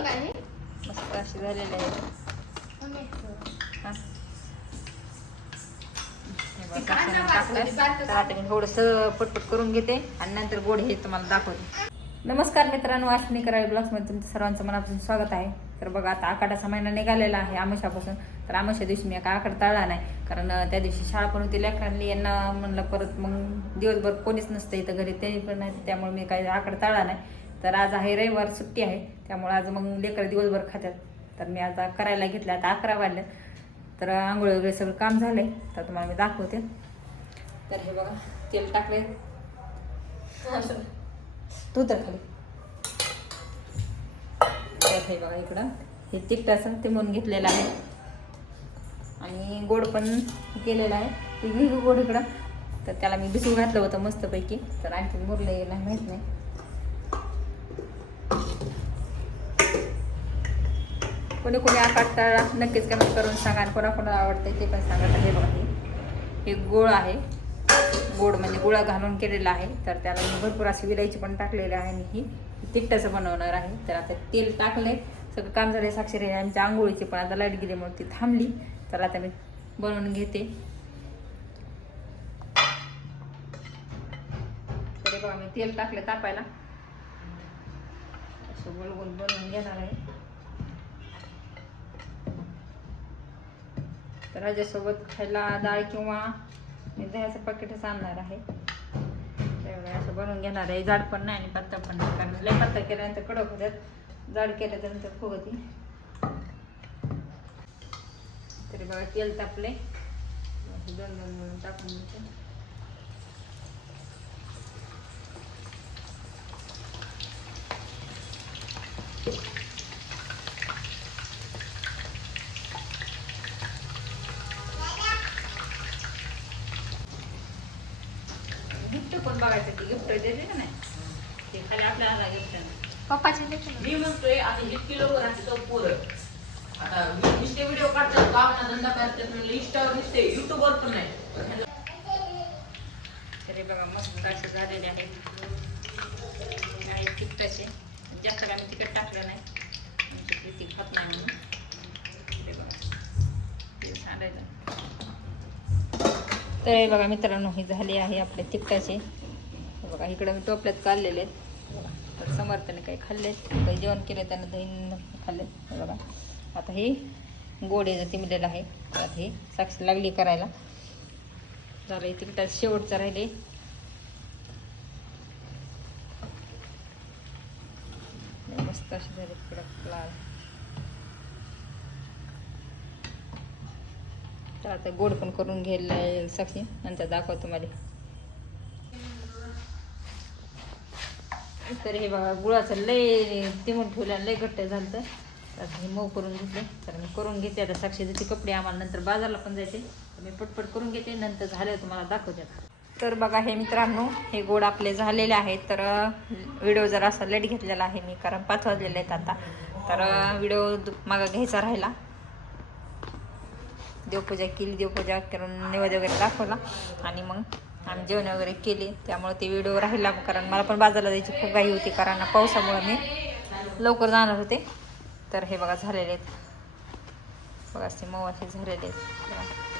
मस्त अशी झालेली आहे. थोडंसं पटपट करून घेते आणि नंतर गोड हे तुम्हाला दाखवते. नमस्कार मित्रांनो अश्विनी करावी ब्लॉग्समध्ये तुमचं सर्वांचं मनापासून स्वागत आहे. तर बघा आता आकाडाचा महिना निघालेला आहे आमोशापासून तर आमोशा दिवशी मी एका आकड तळला नाही. कारण त्या दिवशी शाळा पण होती लेकरांनी यांना म्हणलं परत मग दिवसभर कोणीच नसतं इथं घरी ते पण नाही त्यामुळे मी काही आकड तळला नाही. तर आज आहे रविवार सुट्टी आहे. त्यामुळे आज मग लेकर दिवसभर खात्यात. तर मी आता करायला घेतलं आता अकरा वाजले. तर आंघोळ वगैरे सगळं काम झालंय. तर तुम्हाला मी दाखवते. तर हे बघा तेल टाकले तू तर खाली. तर हे बघा इकडं. हे तिखटाचं ते म्हणून घेतलेलं आहे. आणि गोड पण केलेलं आहे. ते गोड इकडं. तर त्याला मी भिजू घातलं होतं मस्तपैकी. तर आणखी मुरलं येईल माहीत नाही. कोणी कोणी आकार नक्कीच कमेंट करून सांगा आणि कोणाकोणाला आवडते ते पण सांगा. तर हे बघा हे गोळ आहे. गोड म्हणजे गुळा घालून केलेला आहे. तर त्याला मी भरपूर अशी विलायची पण टाकलेली आहे आणि ही तिखटाचं बनवणार आहे. तर आता तेल टाकलंय. सगळं काम झालंय साक्षर आहे आमच्या आंघोळीची पण. आता लाइट गेल्यामुळे ती थांबली. तर आता मी बनवून घेते. तरी बघा मी तेल टाकलं तापायला. असं गोल गोल बनवून घेणार आहे. तर ह्याच्यासोबत खायला डाळ किंवा मी दह्याचं पाकिटच आणणार आहे. त्यावेळी असं बनवून घेणार आहे. जाड पण नाही आणि पातळ पण नाही. कारण लय पातळ केल्यानंतर कडक होतात जाड केलं तर फुगती. तरी बघा तेल तापले दोन दोन दोन टाकून घेते गिफ्ट पण बघायचं की गिफ्ट देते का नाही? ते खाली आपल्याला गिफ्ट पप्पाचे लेकरं. मी म्हणतोय आता हे किलो करायचं तो पोरं. आता नुसते व्हिडिओ काढतात गावाला धंदा करतात म्हणलं इंस्टावर नुसते युट्यूबवर पण नाही. तरी बघा मस्त असे झालेले आहेत आणि तिखटाचे जास्त मी तिखट टाकलं नाही. म्हणजे प्रीती खात नाही म्हणून. तरी बघा. ते सांडायचं तर हे बघा मित्रांनो हे झाले आहे आपले तिखटाचे. हे बघा इकडं मी टोपल्यात काढलेले आहेत. समर्थाने काही खाल्ले काही जेवण केले त्यांना दही खाल्ले बघा आता हे गोडे तिमलेलं आहे. आता हे साक्ष लागली करायला. झालं तिकडं शेवटचं राहिले. मस्त असे झाले कडक लाल. आता गोड पण करून घ्यायला साक्षी. नंतर दाखवतो मला तर हे बघा गुळाचं लय तिमून ठेवलं लय घट्ट झालं तर हे मऊ करून घेतले तर मी करून घेते. आता साक्षीचे कपडे आम्हाला नंतर बाजारला पण जायचे. तर मी पटपट करून घेते. नंतर झालं तुम्हाला दाखवते तर बघा हे मित्रांनो हे गोड आपले झालेले आहेत. तर व्हिडिओ जरा असा लेट घेतलेला आहे मी कारण पाच वाजलेले आहेत आता. तर व्हिडिओ मागं घ्यायचा राहिला. देवपूजा केली देवपूजा करून नैवेद्य वगैरे दाखवला. आणि मग आम्ही जेवण वगैरे केले. त्यामुळे ते व्हिडिओ राहिला कारण मला पण बाजारला जायची खूप घाई होती कारण पावसामुळे मी लवकर जाणार होते. तर हे बघा झालेले आहेत. बघा ते मऊ असे झालेले आहेत.